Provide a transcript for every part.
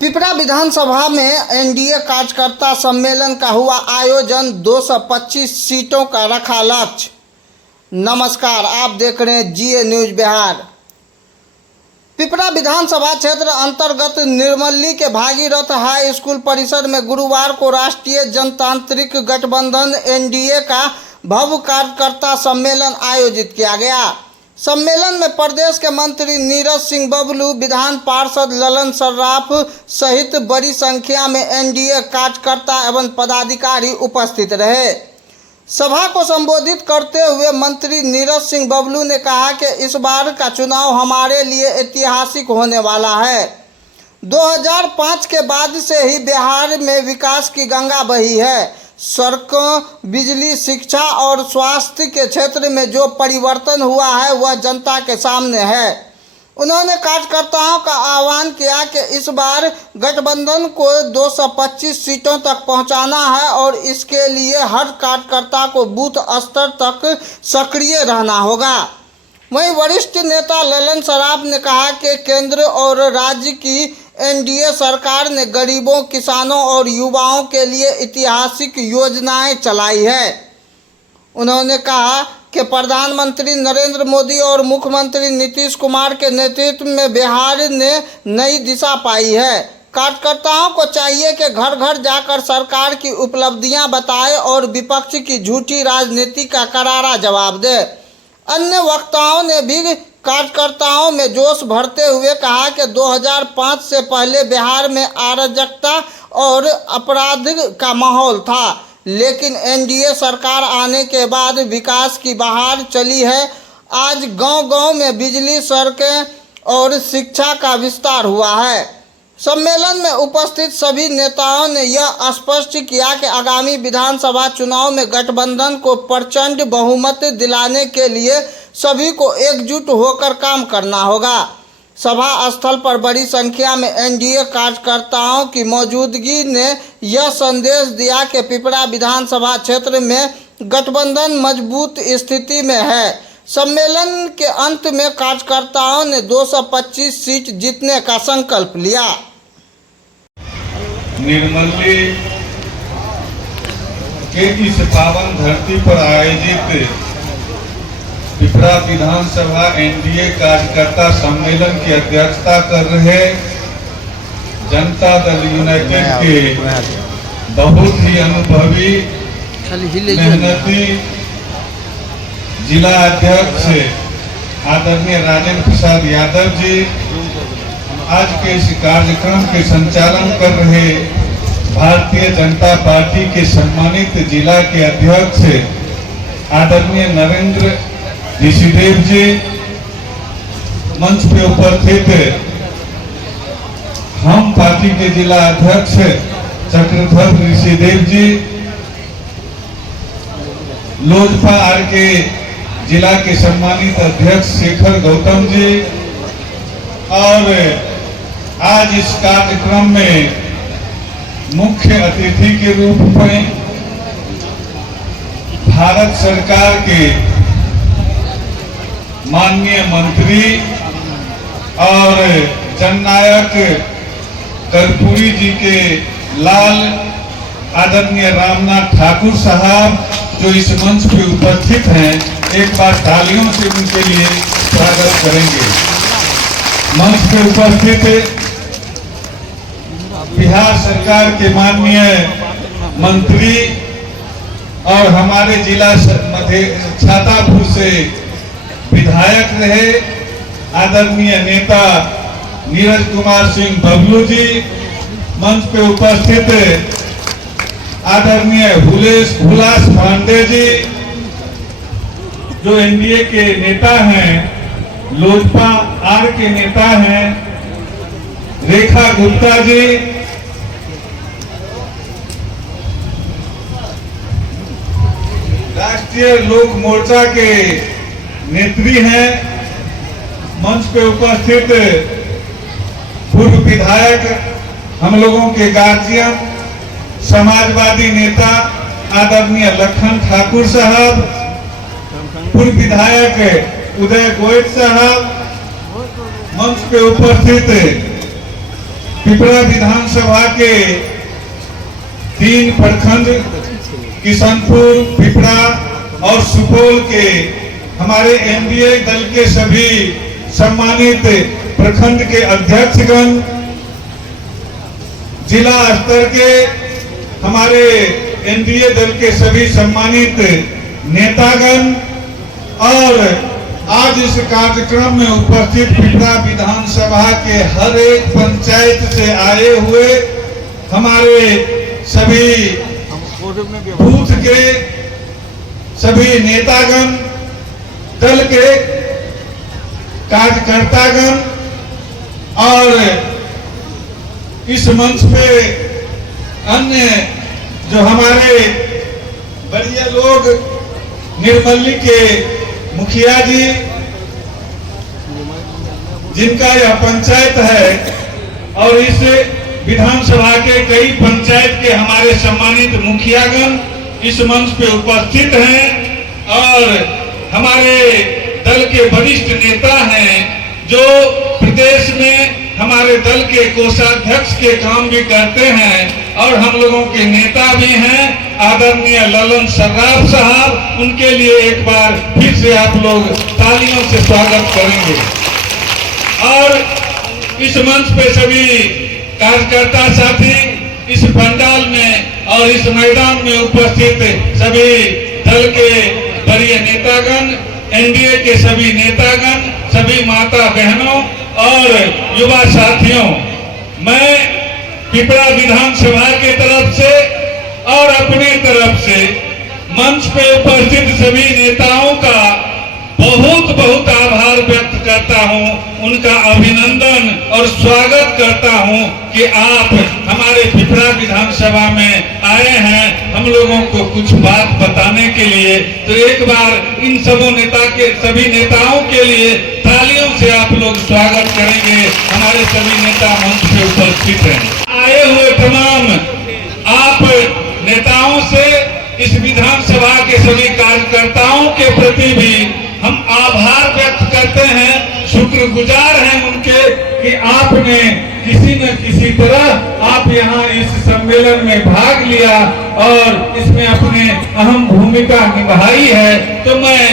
पिपरा विधानसभा में एनडीए कार्यकर्ता सम्मेलन का हुआ आयोजन। 225 सीटों का रखा लक्ष्य। नमस्कार, आप देख रहे हैं जीए न्यूज बिहार। पिपरा विधानसभा क्षेत्र अंतर्गत निर्मली के भागीरथ हाई स्कूल परिसर में गुरुवार को राष्ट्रीय जनतांत्रिक गठबंधन एनडीए का भव्य कार्यकर्ता सम्मेलन आयोजित किया गया। सम्मेलन में प्रदेश के मंत्री नीरज सिंह बबलू, विधान पार्षद ललन सर्राफ सहित बड़ी संख्या में एनडीए कार्यकर्ता एवं पदाधिकारी उपस्थित रहे। सभा को संबोधित करते हुए मंत्री नीरज सिंह बबलू ने कहा कि इस बार का चुनाव हमारे लिए ऐतिहासिक होने वाला है। 2005 के बाद से ही बिहार में विकास की गंगा बही है। सड़कों, बिजली, शिक्षा और स्वास्थ्य के क्षेत्र में जो परिवर्तन हुआ है वह जनता के सामने है। उन्होंने कार्यकर्ताओं का आह्वान किया कि इस बार गठबंधन को 225 सीटों तक पहुंचाना है और इसके लिए हर कार्यकर्ता को बूथ स्तर तक सक्रिय रहना होगा। वहीं वरिष्ठ नेता ललन सराफ ने कहा कि केंद्र और राज्य की एनडीए सरकार ने गरीबों, किसानों और युवाओं के लिए ऐतिहासिक योजनाएं चलाई है। उन्होंने कहा कि प्रधानमंत्री नरेंद्र मोदी और मुख्यमंत्री नीतीश कुमार के नेतृत्व में बिहार ने नई दिशा पाई है। कार्यकर्ताओं को चाहिए कि घर घर जाकर सरकार की उपलब्धियां बताएं और विपक्ष की झूठी राजनीति का करारा जवाब दे। अन्य वक्ताओं ने भी कार्यकर्ताओं में जोश भरते हुए कहा कि 2005 से पहले बिहार में अराजकता और अपराध का माहौल था, लेकिन एनडीए सरकार आने के बाद विकास की बहार चली है। आज गांव-गांव में बिजली, सड़कें और शिक्षा का विस्तार हुआ है। सम्मेलन में उपस्थित सभी नेताओं ने यह स्पष्ट किया कि आगामी विधानसभा चुनाव में गठबंधन को प्रचंड बहुमत दिलाने के लिए सभी को एकजुट होकर काम करना होगा। सभा स्थल पर बड़ी संख्या में एनडीए कार्यकर्ताओं की मौजूदगी ने यह संदेश दिया कि पिपरा विधानसभा क्षेत्र में गठबंधन मजबूत स्थिति में है। सम्मेलन के अंत में कार्यकर्ताओं ने 225 सीट जीतने का संकल्प लिया। निर्मली के इस पावन धरती पर आयोजित पिपरा विधानसभा एनडीए कार्यकर्ता सम्मेलन की अध्यक्षता कर रहे जनता दल यूनाइटेड के बहुत ही अनुभवी, मेहनती जिला अध्यक्ष आदरणीय राजेंद्र प्रसाद यादव जी, आज के इस कार्यक्रम के संचालन कर रहे भारतीय जनता पार्टी के सम्मानित जिला के अध्यक्ष आदरणीय नरेंद्र ऋषिदेव जी, मंच पे उपस्थित हम पार्टी के जिला अध्यक्ष चक्रधर ऋषिदेव जी, लोजपा आर के जिला के सम्मानित अध्यक्ष शेखर गौतम जी, और आज इस कार्यक्रम में मुख्य अतिथि के रूप में भारत सरकार के माननीय मंत्री और जननायक कर्पूरी जी के लाल आदरणीय रामनाथ ठाकुर साहब जो इस मंच पे उपस्थित हैं, एक बार तालियों से उनके लिए स्वागत करेंगे। मंच पे उपस्थित बिहार सरकार के माननीय मंत्री और हमारे जिला छातापुर से विधायक रहे आदरणीय नेता नीरज कुमार सिंह बबलू जी, मंच पे उपस्थित आदरणीय हुलास पांडे जी जो एनडीए के नेता हैं, लोजपा आर के नेता हैं, रेखा गुप्ता जी, राष्ट्रीय लोक मोर्चा के नेत्री हैं, मंच पे उपस्थित पूर्व विधायक, हम लोगों के गार्जियन, समाजवादी नेता आदरणीय लखन ठाकुर साहब, पूर्व विधायक उदय गोयल साहब, मंच पे उपस्थित पिपरा विधानसभा के 3 प्रखंड किशनपुर, पिपरा और सुपौल के हमारे एनडीए दल के सभी सम्मानित प्रखंड के अध्यक्षगण, जिला स्तर के हमारे एनडीए दल के सभी सम्मानित नेतागण और आज इस कार्यक्रम में उपस्थित पिपरा विधानसभा के हर एक पंचायत से आए हुए हमारे सभी बूथ के सभी नेतागण, दल के कार्यकर्तागण और इस मंच पे अन्य जो हमारे बढ़िया लोग, निर्मली के मुखिया जी जिनका यह पंचायत है, और इस विधानसभा के कई पंचायत के हमारे सम्मानित मुखियागण इस मंच पे उपस्थित हैं, और हमारे दल के वरिष्ठ नेता हैं जो प्रदेश में हमारे दल के कोषाध्यक्ष के काम भी करते हैं और हम लोगों के नेता भी हैं, आदरणीय ललन सर्राफ साहब। उनके लिए एक बार फिर से आप लोग तालियों से स्वागत करेंगे। और इस मंच पे सभी कार्यकर्ता साथी, इस पंडाल में और इस मैदान में उपस्थित सभी दल के वरीय नेतागण, एनडीए के सभी नेतागण, सभी माता बहनों और युवा साथियों, मैं पिपरा विधानसभा के तरफ से और अपनी तरफ से मंच पे उपस्थित सभी नेताओं का बहुत बहुत आभार व्यक्त करता हूं, उनका अभिनंदन और स्वागत करता हूं कि आप हमारे पिपरा विधानसभा में आए हैं हम लोगों को कुछ बात बताने के लिए। तो एक बार इन सभी नेताओं के लिए तालियों से आप लोग स्वागत करेंगे। हमारे सभी नेता मंच पे उपस्थित हैं। आए हुए तमाम आप नेताओं से, इस विधानसभा के सभी कार्यकर्ताओं के प्रति भी हम आभार व्यक्त करते हैं, शुक्रगुजार हैं उनके कि आपने किसी न किसी तरह आप यहाँ इस सम्मेलन में भाग लिया और इसमें अपने अहम भूमिका निभाई है। तो मैं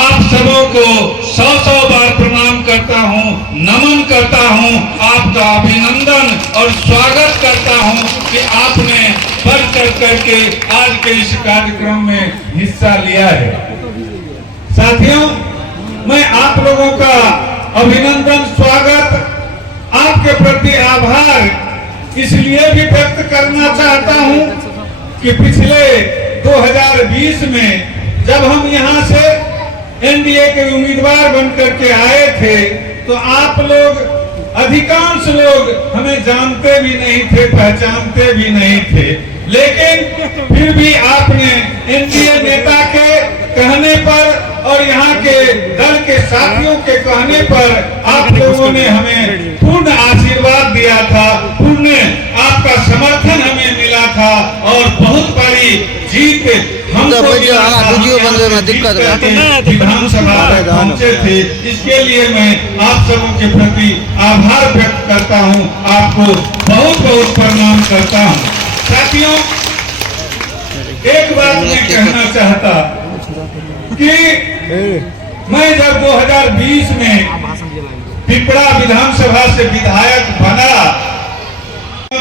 आप सबों को 100 बार प्रणाम करता हूँ, नमन करता हूँ, आपका अभिनंदन और स्वागत करता हूँ कि आपने बढ़ चढ़ करके आज के इस कार्यक्रम में हिस्सा लिया है। साथियों, मैं आप लोगों का अभिनंदन, स्वागत, आपके प्रति आभार इसलिए भी व्यक्त करना चाहता हूं कि पिछले 2020 में जब हम यहां से एनडीए के उम्मीदवार बनकर के आए थे तो आप लोग, अधिकांश लोग हमें जानते भी नहीं थे, पहचानते भी नहीं थे, लेकिन फिर भी आपने एनडीए नेता के कहने पर और यहाँ के दल के साथियों के कहने पर आप लोगों ने हमें पूर्ण आशीर्वाद दिया था, पूर्ण आपका समर्थन हमें मिला था और बहुत बड़ी जीत हमको मिला था। विधानसभा पहुंचे थे, इसके लिए मैं आप सबों के प्रति आभार व्यक्त करता हूं, आपको बहुत बहुत प्रणाम करता हूं। साथियों, एक बात मैं कहना चाहता कि मैं जब 2020 में पिपरा विधानसभा से विधायक बना,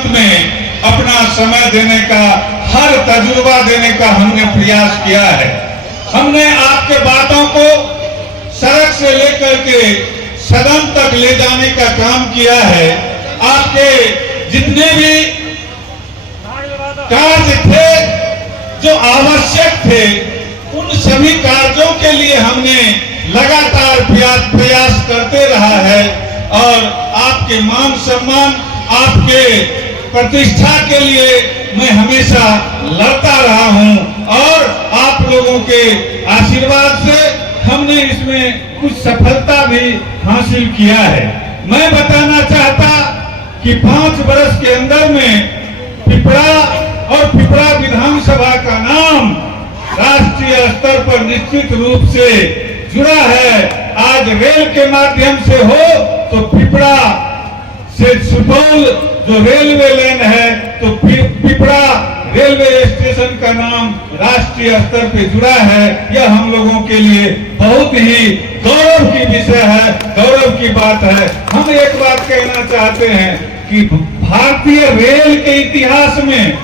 में अपना समय देने का, हर तजुर्बा देने का हमने प्रयास किया है। हमने आपके बातों को सड़क से लेकर के सदन तक ले जाने का काम किया है। आपके जितने भी कार्य थे जो आवश्यक थे, उन सभी कार्यों के लिए हमने लगातार प्रयास करते रहा है और आपके मान सम्मान, आपके प्रतिष्ठा के लिए मैं हमेशा लड़ता रहा हूं और आप लोगों के आशीर्वाद से हमने इसमें कुछ सफलता भी हासिल किया है। मैं बताना चाहता कि 5 वर्ष के अंदर में पिपरा और पिपरा विधानसभा का नाम राष्ट्रीय स्तर पर निश्चित रूप से जुड़ा है। आज रेल के माध्यम से हो तो पिपरा से सुपौल जो रेलवे लाइन है, तो पिपरा रेलवे स्टेशन का नाम राष्ट्रीय स्तर पे जुड़ा है। यह हम लोगों के लिए बहुत ही गौरव की विषय है, गौरव की बात है। हम एक बात कहना चाहते हैं कि भारतीय रेल के इतिहास में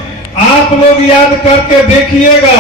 आप लोग याद करके देखिएगा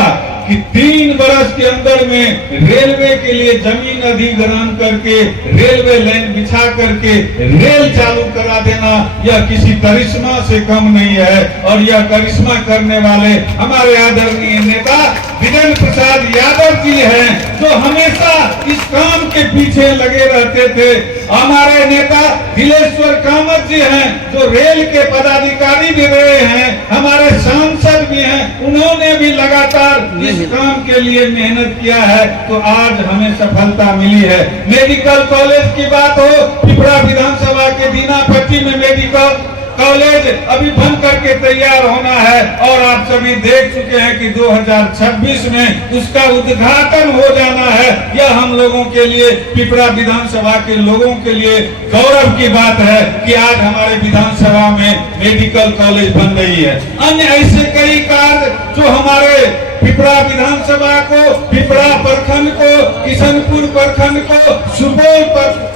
कि 3 वर्ष के अंदर में रेलवे के लिए जमीन अधिग्रहण करके रेलवे लाइन बिछा करके रेल चालू करा देना, यह किसी करिश्मा से कम नहीं है। और यह करिश्मा करने वाले हमारे आदरणीय नेता वीरेंद्र प्रसाद यादव जी हैं, जो हमेशा इस काम के पीछे लगे रहते थे। हमारे नेता दिलेश्वर कामत जी हैं, जो रेल के पदाधिकारी भी रहे हैं, हमारे सांसद भी हैं, उन्होंने भी लगातार इस काम के लिए मेहनत किया है, तो आज हमें सफलता मिली है। मेडिकल कॉलेज की बात हो, पिपरा विधानसभा के दीनापट्टी में मेडिकल कॉलेज अभी बन करके तैयार होना है, और आप सभी देख चुके हैं कि 2026 में उसका उद्घाटन हो जाना है। यह हम लोगों के लिए, पिपरा विधानसभा के लोगों के लिए गौरव की बात है कि आज हमारे विधानसभा में मेडिकल कॉलेज बन रही है। अन्य ऐसे कई कार्य जो हमारे पिपरा विधानसभा को, पिपरा प्रखंड को, किशनपुर प्रखंड को, सुपौल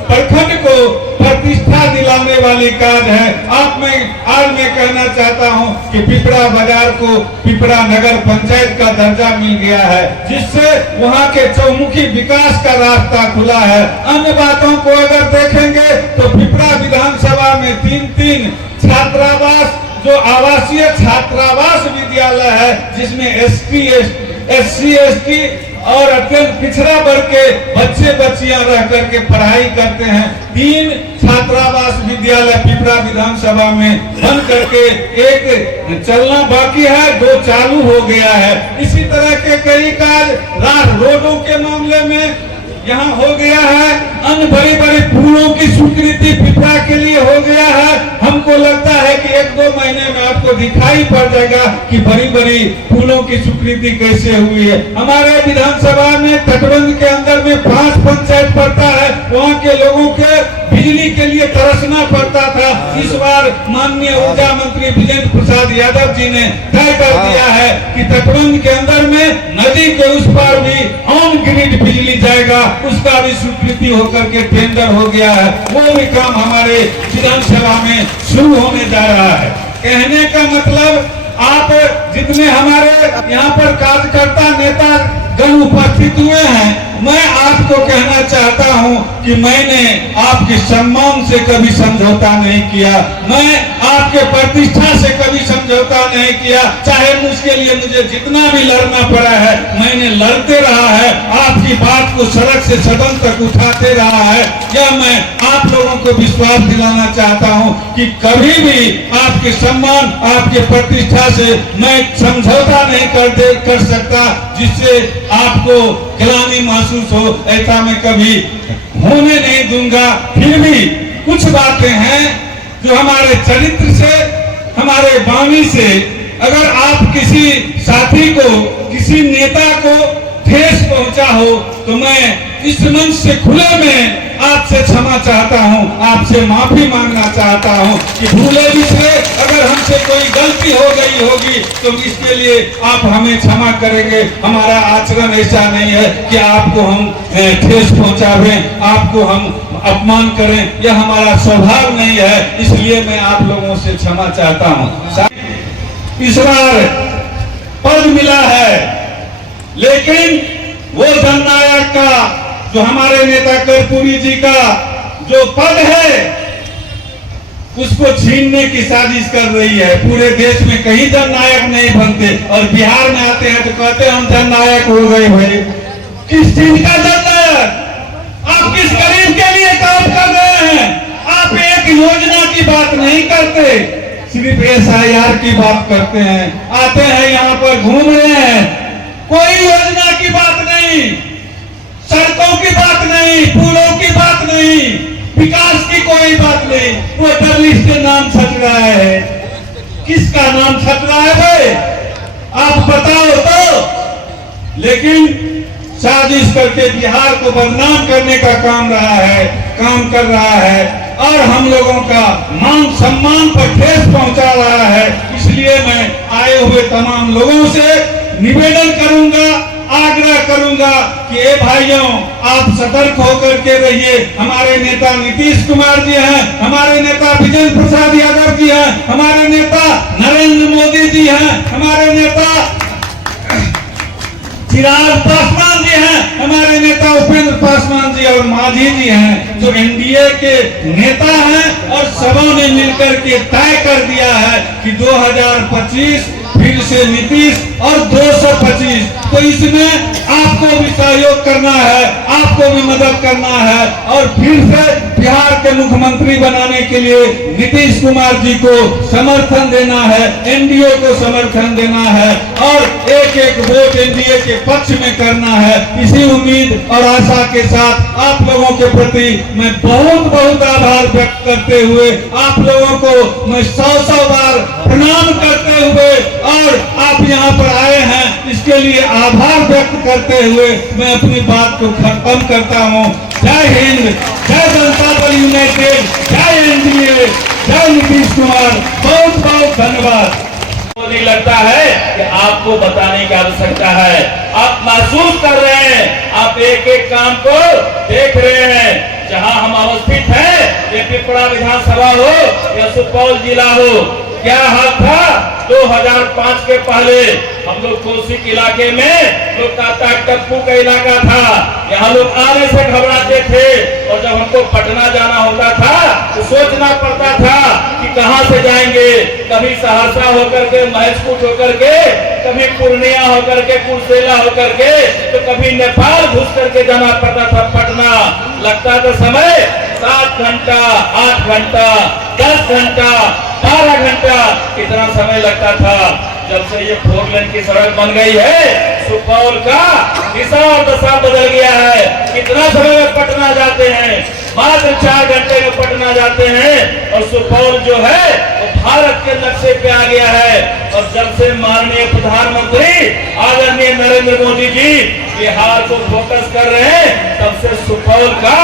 प्रखंड को प्रतिष्ठा दिलाने वाली कार्य है। आज मैं कहना चाहता हूं कि पिपरा बाजार को पिपरा नगर पंचायत का दर्जा मिल गया है, जिससे वहां के चौमुखी विकास का रास्ता खुला है। अन्य बातों को अगर देखेंगे तो पिपरा विधानसभा में 3 छात्रावास, जो आवासीय छात्रावास विद्यालय है, जिसमें SC ST और अत्यंत पिछड़ा वर्ग के बच्चे बच्चियां रह करके पढ़ाई करते हैं। 3 छात्रावास विद्यालय पिपरा विधानसभा में बन करके एक चलना बाकी है, 2 चालू हो गया है। इसी तरह के कई कार्य रोडों के मामले में यहाँ हो गया है। अन्य बड़ी बड़ी पुलों की स्वीकृति पिपरा के लिए हो गया है। हमको लगता है कि 1-2 महीने में आपको दिखाई पड़ जाएगा कि बड़ी बड़ी पुलों की स्वीकृति कैसे हुई है। हमारे विधानसभा में तटबंध के अंदर में 5 पंचायत पड़ता है, वहाँ के लोगों के बिजली के लिए तरसना पड़ता था। इस बार माननीय ऊर्जा मंत्री वीरेंद्र प्रसाद यादव जी ने तय कर दिया है कि तटबंध के अंदर में नदी के उस पार भी ऑन ग्रिड बिजली जाएगा, उसका भी स्वीकृति होकर के टेंडर हो गया है। वो भी काम हमारे विधानसभा में शुरू होने जा रहा है। कहने का मतलब, आप जितने हमारे यहाँ पर कार्यकर्ता नेता गण उपस्थित हुए हैं, मैं आपको कहना चाहता हूं कि मैंने आपके सम्मान से कभी समझौता नहीं किया, मैं आपके प्रतिष्ठा से कभी समझौता नहीं किया। चाहे उसके लिए मुझे जितना भी लड़ना पड़ा है, मैंने लड़ते रहा है, आपकी बात को सड़क से सदन तक उठाते रहा है। यह मैं आप लोगों को विश्वास दिलाना चाहता हूं कि कभी भी आपके सम्मान, आपके प्रतिष्ठा से मैं समझौता नहीं कर सकता, जिससे आपको गिलानी महसूस हो, ऐसा मैं कभी होने नहीं दूंगा। फिर भी कुछ बातें हैं जो हमारे चरित्र से, हमारे वाणी से, अगर आप किसी साथी को, किसी नेता को ठेस पहुंचा हो, तो मैं इस मंच से खुले में आपसे क्षमा चाहता हूं, आपसे माफी मांगना चाहता हूं कि भूले बिसरे अगर हमसे कोई गलती हो गई होगी तो इसके लिए आप हमें क्षमा करेंगे। हमारा आचरण ऐसा नहीं है कि आपको हम ठेस पहुंचावें, आपको हम अपमान करें, यह हमारा स्वभाव नहीं है। इसलिए मैं आप लोगों से क्षमा चाहता हूं। इस बार पद मिला है, लेकिन वो जननायक का, जो हमारे नेता कर्पूरी जी का जो पद है, उसको छीनने की साजिश कर रही है। पूरे देश में कहीं जननायक नहीं बनते, और बिहार में आते हैं तो कहते हैं हम जननायक हो गए। भाई, किस चीज का जननायक? आप किस गरीब के लिए काम कर रहे हैं? आप एक योजना की बात नहीं करते, सिर्फ SIR की बात करते हैं। आते हैं यहाँ पर घूम रहे हैं, कोई योजना की बात नहीं, सड़कों की बात नहीं, पुलों की बात नहीं, विकास की कोई बात नहीं। वो लिस्ट के नाम छट रहा है। किसका नाम छट रहा है भाई? आप बताओ तो। लेकिन साजिश करके बिहार को बदनाम करने का काम कर रहा है। और हम लोगों का मान सम्मान पर ठेस पहुंचा रहा है। इसलिए मैं आए हुए तमाम लोगों से निवेदन करूंगा, आग्रह करूंगा कि ए भाइयों, आप सतर्क होकर के रहिए। हमारे नेता नीतीश कुमार जी हैं, हमारे नेता विजय प्रसाद यादव जी हैं, हमारे नेता नरेंद्र मोदी जी हैं, हमारे नेता चिराग पासवान जी हैं, हमारे नेता उपेंद्र पासवान जी और मांझी जी हैं, जो एनडीए के नेता हैं। और सबों ने मिलकर के तय कर दिया है कि 2025 फिर से नीतीश और 225। तो इसमें आपको भी सहयोग करना है, आपको भी मदद करना है और फिर से बिहार के मुख्यमंत्री बनाने के लिए नीतीश कुमार जी को समर्थन देना है, एनडीए को समर्थन देना है और एक एक वोट एनडीए के पक्ष में करना है। इसी उम्मीद और आशा के साथ आप लोगों के प्रति मैं बहुत बहुत आभार व्यक्त करते हुए, आप लोगों को मैं 100 बार प्रणाम करते हुए और आप यहाँ पर आए हैं इसके लिए आभार व्यक्त करते हुए मैं अपनी बात को खत्म करता हूँ। जय हिंद, जय जनता दल यूनाइटेड, जय एनडीए, जय नीतीश कुमार। बहुत बहुत धन्यवाद। मुझे लगता है कि आपको बताने की आवश्यकता है। आप महसूस कर रहे हैं, आप एक एक काम को देख रहे हैं। जहां हम अवस्थित हैं, ये पिपरा विधानसभा हो या सुपौल जिला हो, क्या हाल था 2005 के पहले? हम लोग कोसी इलाके में लोग काता टप्पू का इलाका था, यहाँ लोग आने से घबराते थे और जब हमको पटना जाना होता था तो सोचना पड़ता था कि कहां से जाएंगे। कभी सहरसा होकर के, महसकूट होकर के, कभी पूर्णिया होकर के, कुर्सेला होकर के, तो कभी नेपाल घुस करके जाना पड़ता था पटना। लगता था समय 7 घंटा, 8 घंटा, 10 घंटा, 12 घंटा, कितना समय लगता था। जब से ये 4 लेन की सड़क बन गई है, सुपौल का दिशा और दशा बदल गया है। कितना समय में पटना जाते हैं, मात्र 4 घंटे में पटना जाते हैं और सुपौल जो है वो भारत के नक्शे पे आ गया है। और जब से माननीय प्रधानमंत्री आदरणीय नरेंद्र मोदी जी बिहार को फोकस कर रहे हैं, तब से सुपौल का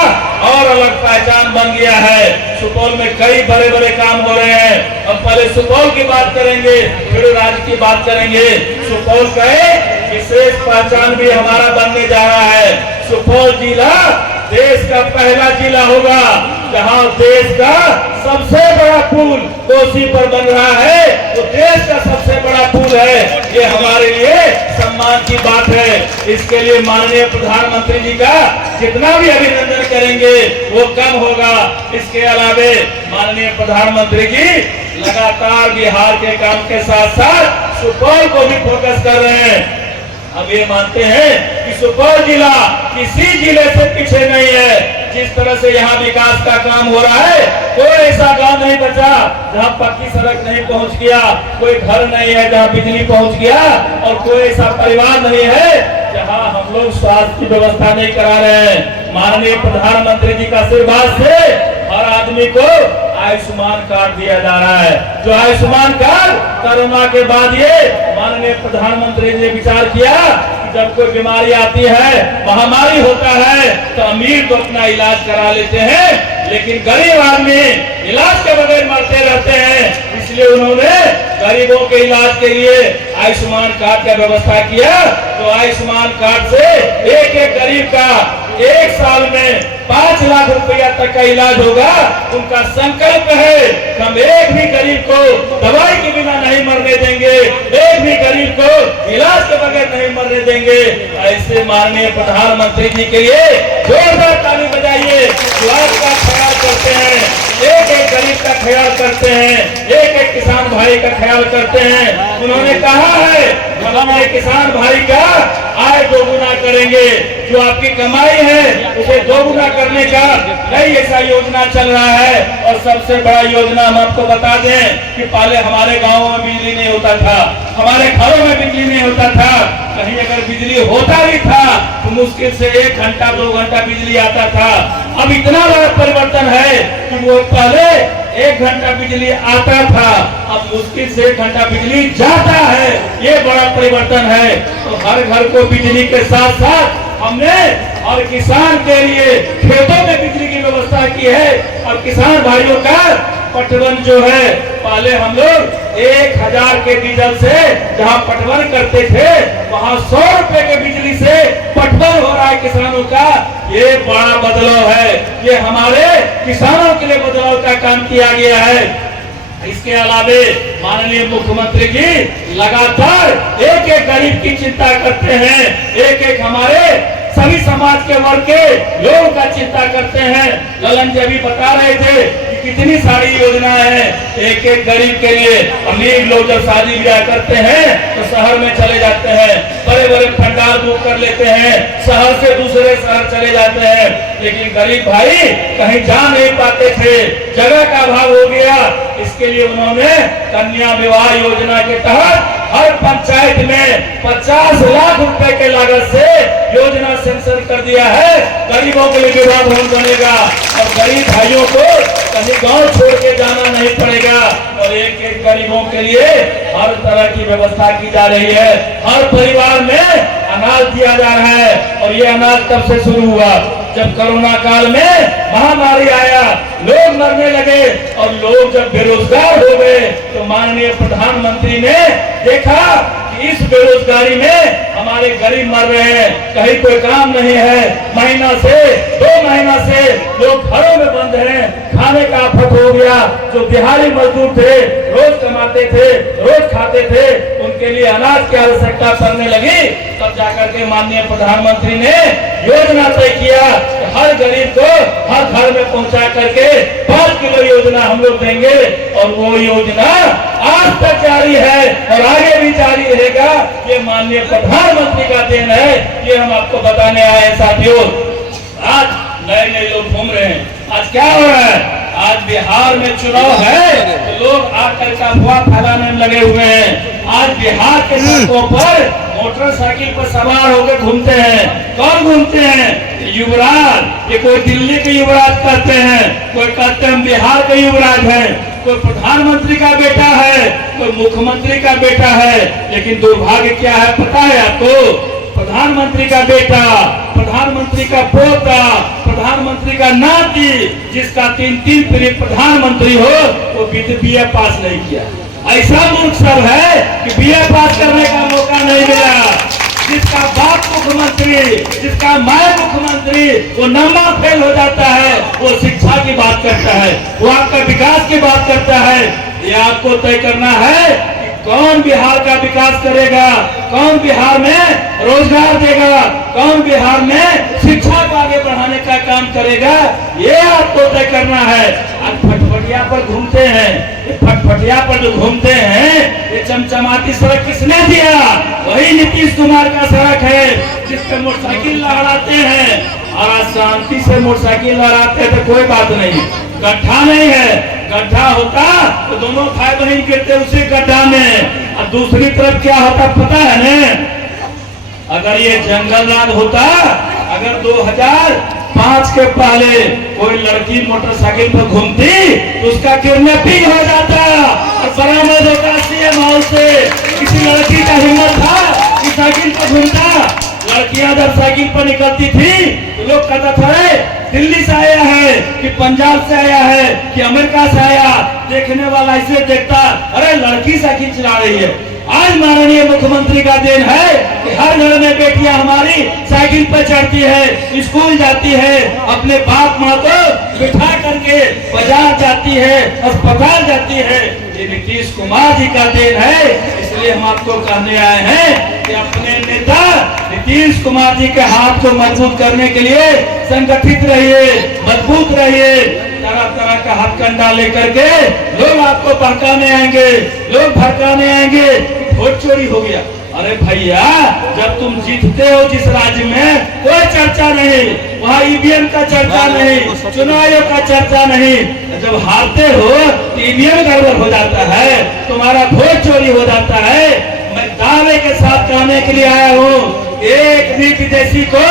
और अलग पहचान बन गया है। सुपौल में कई बड़े बड़े काम हो रहे हैं। अब पहले सुपौल की बात करेंगे, फिर राज्य की बात करेंगे। सुपौल का एक विशेष पहचान भी हमारा बनने जा रहा है। सुपौल जिला देश का पहला जिला होगा जहां देश का सबसे बड़ा पुल कोसी पर बन रहा है। तो देश का सबसे बड़ा पुल है, ये हमारे लिए सम्मान की बात है। इसके लिए माननीय प्रधानमंत्री जी का जितना भी अभिनंदन करेंगे वो कम होगा। इसके अलावे माननीय प्रधानमंत्री जी लगातार बिहार के काम के साथ साथ सुपौल को भी फोकस कर रहे हैं। अब ये मानते हैं कि सुपौल जिला किसी जिले से पीछे नहीं है। जिस तरह से यहाँ विकास का काम हो रहा है, कोई ऐसा गांव नहीं बचा जहाँ पक्की सड़क नहीं पहुँच गया, कोई घर नहीं है जहाँ बिजली पहुँच गया, और कोई ऐसा परिवार नहीं है जहाँ हम लोग स्वास्थ्य की व्यवस्था नहीं करा रहे हैं। माननीय प्रधानमंत्री जी का आशीर्वाद से हर आदमी को आयुष्मान कार्ड दिया जा रहा है। जो आयुष्मान कार्ड कोरोना के बाद ये माननीय प्रधानमंत्री जी ने विचार किया कि जब कोई बीमारी आती है, महामारी होता है, तो अमीर तो अपना इलाज करा लेते हैं, लेकिन गरीब आदमी इलाज के बगैर मरते रहते हैं। इसलिए उन्होंने गरीबों के इलाज के लिए आयुष्मान कार्ड का व्यवस्था किया। तो आयुष्मान कार्ड से एक एक गरीब का 1 साल में 5 लाख रुपया तक का इलाज होगा। उनका संकल्प है कि हम एक भी गरीब को दवाई के बिना नहीं मरने देंगे, एक भी गरीब को इलाज के बगैर नहीं मरने देंगे। ऐसे माननीय प्रधानमंत्री जी के लिए जोरदार ताली बजाइए, जो आपका ख्याल करते हैं, एक एक गरीब का ख्याल करते हैं, एक एक किसान भाई का ख्याल करते हैं। उन्होंने कहा है हम अपने किसान भाई का आय दोगुना करेंगे, जो आपकी कमाई है उसे दोगुना करने का कई ऐसा योजना चल रहा है। और सबसे बड़ा योजना हम आपको बता दें कि पहले हमारे गाँव में बिजली नहीं होता था, हमारे घरों में बिजली नहीं होता था, कहीं अगर बिजली होता भी था तो मुश्किल से 1 घंटा 2 घंटा बिजली आता था। अब इतना बड़ा परिवर्तन है कि वो पहले 1 घंटा बिजली आता था, अब मुश्किल से 1 घंटा बिजली जाता है। ये बड़ा परिवर्तन है। तो हर घर को बिजली के साथ साथ हमने और किसान के लिए खेतों में बिजली की व्यवस्था की है। और किसान भाइयों का पटवन जो है, पहले हम लोग 1000 के डीजल से जहां पटवन करते थे वहां 100 रुपए के बिजली से पटवन हो रहा है किसानों का। ये बड़ा बदलाव है, ये हमारे किसानों के लिए बदलाव का काम किया गया है। इसके अलावे माननीय मुख्यमंत्री जी लगातार एक एक गरीब की चिंता करते हैं, एक एक हमारे सभी समाज के वर्ग के लोगों का चिंता करते हैं। ललन जी अभी बता रहे थे कि कितनी सारी योजनाएं हैं एक एक गरीब के लिए। अमीर लोग जब शादी ब्याह करते हैं तो शहर में चले जाते हैं, बड़े बड़े पंडाल बुक कर लेते हैं, शहर से दूसरे शहर चले जाते हैं। लेकिन गरीब भाई कहीं जा नहीं पाते थे, जगह का अभाव हो गया। इसके लिए उन्होंने कन्या विवाह योजना के तहत हर पंचायत में 50 लाख रुपए के लागत से योजना सेंक्शन कर दिया है। गरीबों के लिए विवाह भवन बनेगा और गरीब भाइयों को कहीं गांव छोड़ के जाना नहीं पड़ेगा। और एक एक गरीबों के लिए हर तरह की व्यवस्था की जा रही है। हर परिवार में अनाज दिया जा रहा है। और ये अनाज कब से शुरू हुआ? जब कोरोना काल में महामारी आया, लोग मरने लगे और लोग जब बेरोजगार हो गए तो माननीय प्रधानमंत्री ने देखा कि इस बेरोजगारी में हमारे गरीब मर रहे हैं, कहीं कोई काम नहीं है। महीना से 2 महीना से लोग घरों में बंद हैं, खाने का आफत हो गया। जो दिहाड़ी मजदूर थे, रोज कमाते थे, रोज खाते थे, उनके लिए अनाज की आवश्यकता पड़ने लगी। तब जाकर के माननीय प्रधानमंत्री ने योजना तय किया कि हर गरीब को हर घर में पहुंचा करके 5 किलो योजना हम लोग देंगे। और वो योजना आज तक जारी है और आगे भी जारी रहेगा। ये माननीय प्रधानमंत्री का देन है, ये हम आपको बताने आए हैं साथियों। आज नए नए लोग घूम रहे हैं। आज क्या हो रहा है? आज बिहार में चुनाव है तो लोग आकर का अफवाह फैलाने में लगे हुए हैं। आज बिहार के सड़कों पर मोटरसाइकिल पर सवार होकर घूमते हैं। कौन घूमते हैं? युवराज। ये कोई दिल्ली के युवराज कहते हैं, कोई कहते हैं बिहार के युवराज हैं, कोई प्रधानमंत्री का बेटा है, कोई मुख्यमंत्री का बेटा है। लेकिन दुर्भाग्य क्या है पता है आपको? प्रधानमंत्री का बेटा, प्रधानमंत्री का पोता, प्रधानमंत्री का नाती, जिसका 3 पीढ़ी प्रधानमंत्री हो, वो BA पास नहीं किया। ऐसा मूर्ख सब है कि BA पास करने का मौका नहीं मिला। जिसका बाप मुख्यमंत्री, जिसका माँ मुख्यमंत्री, वो नंबर फेल हो जाता है, वो शिक्षा की बात करता है, वो आपका विकास की बात करता है। ये आपको तय करना है कौन बिहार का विकास करेगा, कौन बिहार में रोजगार देगा, कौन बिहार में शिक्षा को आगे बढ़ाने का काम करेगा, ये आपको तय करना है। आज फटफटिया पर घूमते हैं, ये फटफटिया पर जो घूमते हैं, ये चमचमाती सड़क किसने दिया? वही नीतीश कुमार का सड़क है, जिस पे मोटरसाइकिल लहराते हैं। और आज शांति से मोटरसाइकिल लहराते हैं तो कोई बात नहीं, गड्ढा नहीं है। गड्ढा होता तो दोनों भाई बहन गिरते उसी गड्ढा में। और दूसरी तरफ क्या होता पता है न? अगर ये जंगल राज होता, अगर 2005 के पहले कोई लड़की मोटरसाइकिल पर घूमती तो उसका किडनैपिंग हो जाता और बरामद होता सीएम हाउस से। किसी लड़की का हिम्मत था कि साइकिल पर घूमता। लड़कियां जब साइकिल पर निकलती थी तो लोग कहता था दिल्ली से आया है कि पंजाब से आया है कि अमेरिका से आया। देखने वाला इसे देखता, अरे लड़की साइकिल चला रही है। आज माननीय मुख्यमंत्री का देन है कि हर घर में बेटियां हमारी साइकिल पर चढ़ती है, स्कूल जाती है, अपने बाप माँ को बिठा करके बाजार जाती है, अस्पताल जाती है। ये नीतीश कुमार जी का देन है। इसलिए हम आपको कहने आए हैं कि अपने नेता नीतीश कुमार जी के हाथ को मजबूत करने के लिए संगठित रहिए, मजबूत रहिए। तरह तरह का हथकंडा लेकर के लोग आपको बहकाने आएंगे, लोग भड़काने आएंगे, वोट चोरी हो गया। अरे भैया, जब तुम जीतते हो जिस राज्य में, कोई चर्चा नहीं, वहाँ EVM का चर्चा नहीं, चुनाव आयोग का चर्चा नहीं। जब हारते हो तो EVM गड़बड़ हो जाता है, तुम्हारा वोट चोरी हो जाता है। मैं दावे के साथ कहने के लिए आया हूँ, एक भी विदेशी को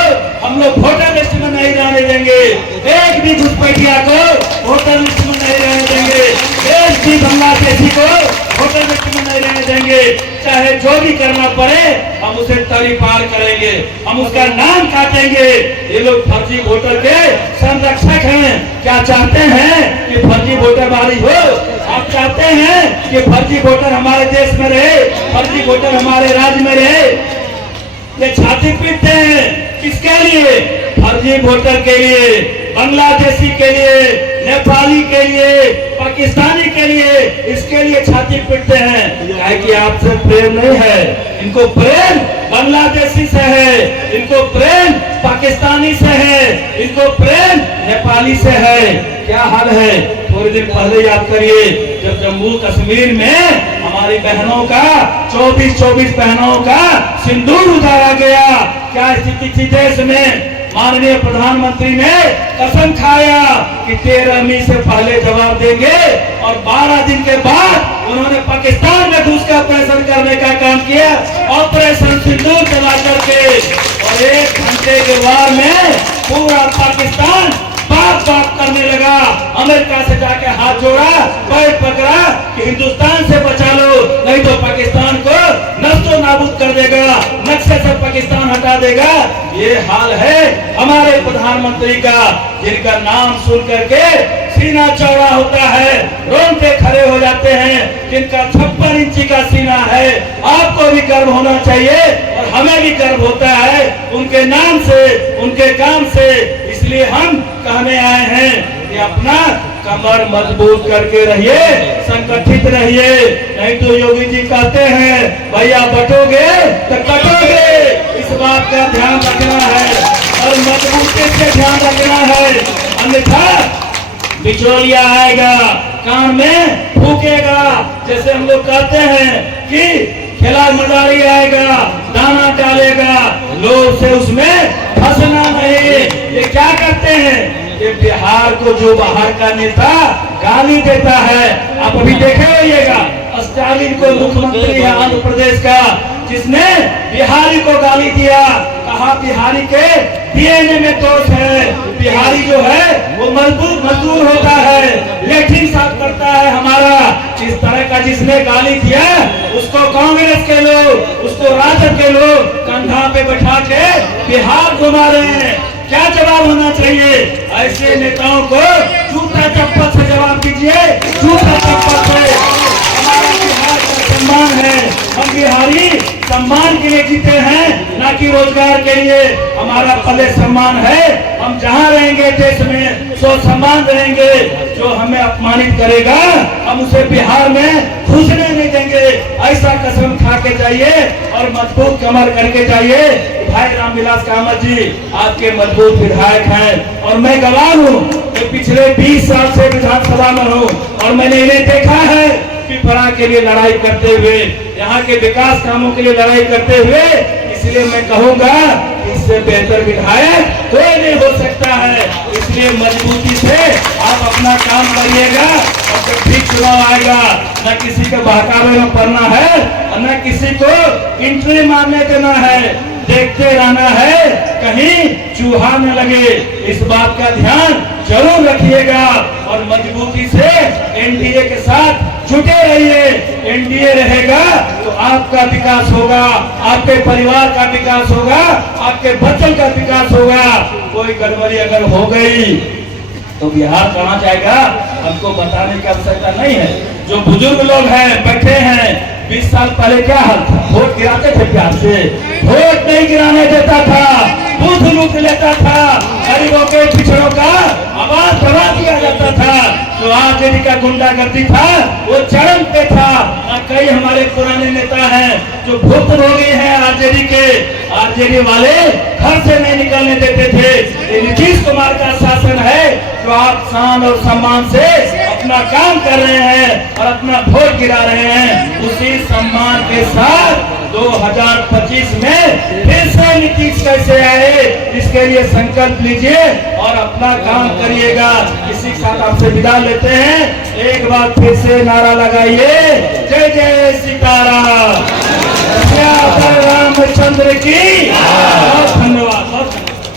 हम लोग वोटर लिस्ट में नहीं जाने देंगे, एक भी घुसपैठिया को वोटर लिस्ट में नहीं रहने देंगे, एक भी बांग्लादेशी को होटल में नहीं रहने देंगे, चाहे जो भी करना पड़े हम उसे तड़ी पार करेंगे, हम उसका नाम काटेंगे। ये लोग फर्जी वोटर के संरक्षक हैं। क्या चाहते हैं कि फर्जी वोटरबाजी हो? आप चाहते हैं कि फर्जी वोटर हमारे देश में रहे, फर्जी वोटर हमारे राज्य में रहे? ये छाती पीटते हैं किसके लिए? फर्जी वोटर के लिए, बांग्लादेशी के लिए, नेपाली के लिए, पाकिस्तानी के लिए, इसके लिए छाती पीटते हैं। क्या कि आपसे प्रेम नहीं है? इनको प्रेम बांग्लादेशी से है, इनको प्रेम पाकिस्तानी से है, इनको प्रेम नेपाली से है। क्या हाल है? थोड़ी दिन पहले याद करिए जब जम्मू कश्मीर में हमारी बहनों का 24 बहनों का सिंदूर उतारा गया। क्या स्थिति थी देश में? माननीय प्रधानमंत्री ने कसम खाया कि 13 से पहले जवाब देंगे और 12 दिन के बाद उन्होंने पाकिस्तान में घुस कर ऑपरेशन करने का काम किया, ऑपरेशन सिंदूर चला करके। और 1 घंटे के वार में पूरा पाकिस्तान बात करने लगा। अमेरिका से जाके हाथ जोड़ा, पैर पकड़ा कि हिंदुस्तान से बचा लो, नहीं तो पाकिस्तान को नष्टो नाबूद कर देगा, नक्शे से पाकिस्तान हटा देगा। ये हाल है हमारे प्रधानमंत्री का, जिनका नाम सुन करके सीना चौड़ा होता है, रोंगटे खड़े हो जाते हैं, जिनका 56 इंची का सीना है। आपको भी गर्व होना चाहिए और हमें भी गर्व होता है उनके नाम से, उनके काम से। इसलिए हम कहने आए हैं कि अपना कमर मजबूत करके रहिए, संगठित रहिए, नहीं तो योगी जी कहते हैं भैया बटोगे तो कटोगे। इस बात का ध्यान रखना है और मजबूती से ध्यान रखना है, अन्यथा बिचौलिया आएगा, कान में फूकेगा। जैसे हम लोग कहते हैं कि खिला मदारी आएगा, दाना डालेगा, लोग से उसमें फंसना नहीं। ये क्या करते हैं? ये बिहार को जो बाहर का नेता गाली देता है, आप अभी देखे होइएगा, स्टालिन को मुख्यमंत्री है आंध्र प्रदेश का, जिसने बिहारी को गाली दिया, कहा बिहारी के डीएनए में दोष है, बिहारी जो है वो मजदूर होता है, लेट्रिन साफ करता है हमारा। इस तरह का जिसने गाली दिया उसको कांग्रेस के लोग, उसको राजद के लोग कंधा पे बैठा के बिहार घुमा रहे हैं। क्या जवाब होना चाहिए? ऐसे नेताओं को जूता चप्पल से जवाब दीजिए, जूता चप्पल से। हमारा बिहार का सम्मान है, हम बिहारी सम्मान के लिए जीते हैं, ना कि रोजगार के लिए। हमारा पहले सम्मान है, हम जहाँ रहेंगे देश में सो सम्मान रहेंगे। जो हमें अपमानित करेगा हम उसे बिहार में घुसने नहीं देंगे। ऐसा कसम खा के जाइए और मजबूत कमर करके जाइए। भाई रामविलास कामत जी आपके मजबूत विधायक हैं और मैं गवाह हूँ कि पिछले 20 साल से विधानसभा में हूँ और मैंने इन्हें देखा है पिपरा के लिए लड़ाई करते हुए, यहाँ के विकास कामों के लिए लड़ाई करते हुए। इसलिए मैं कहूँगा इससे बेहतर विधायक कोई नहीं हो सकता है। इसलिए मजबूती से आप अपना काम करिएगा और जब ठीक चुनाव आएगा न किसी के बहकावे में पड़ना है और न किसी को इंट्री मारने देना है, देखते रहना है कहीं चूहा न लगे। इस बात का ध्यान जरूर रखिएगा और मजबूती से एनडीए के साथ जुटे रहिए। एनडीए रहेगा तो आपका विकास होगा, आपके परिवार का विकास होगा, आपके बच्चों का विकास होगा। कोई गड़बड़ी अगर हो गई तो बिहार कहाँ जाएगा हमको बताने की आवश्यकता नहीं है। जो बुजुर्ग लोग हैं बैठे हैं, 20 साल पहले क्या हाल था? वोट गिराते थे प्यार से, वोट नहीं गिराने देता था, बूथ लूट लेता था, गरीबों के पिछड़ों का आवाज दबा दिया जाता था। जो आरजेडी का गुंडागर्दी था वो चरम पे था। कई हमारे पुराने नेता हैं जो भुक्तभोगी हैं आरजेडी के, आरजेडी वाले घर से नहीं निकलने देते थे। ये नीतीश कुमार का शासन है जो आप शान और सम्मान से अपना काम कर रहे हैं और अपना वोट गिरा रहे हैं। उसी सम्मान के साथ 2025 में फिर से नीतीश कैसे आए इसके लिए संकल्प लीजिए और अपना काम करिएगा। इसी के साथ आपसे विदा लेते हैं। एक बार फिर से नारा लगाइए, जय जय सीताराम, रामचंद्र की।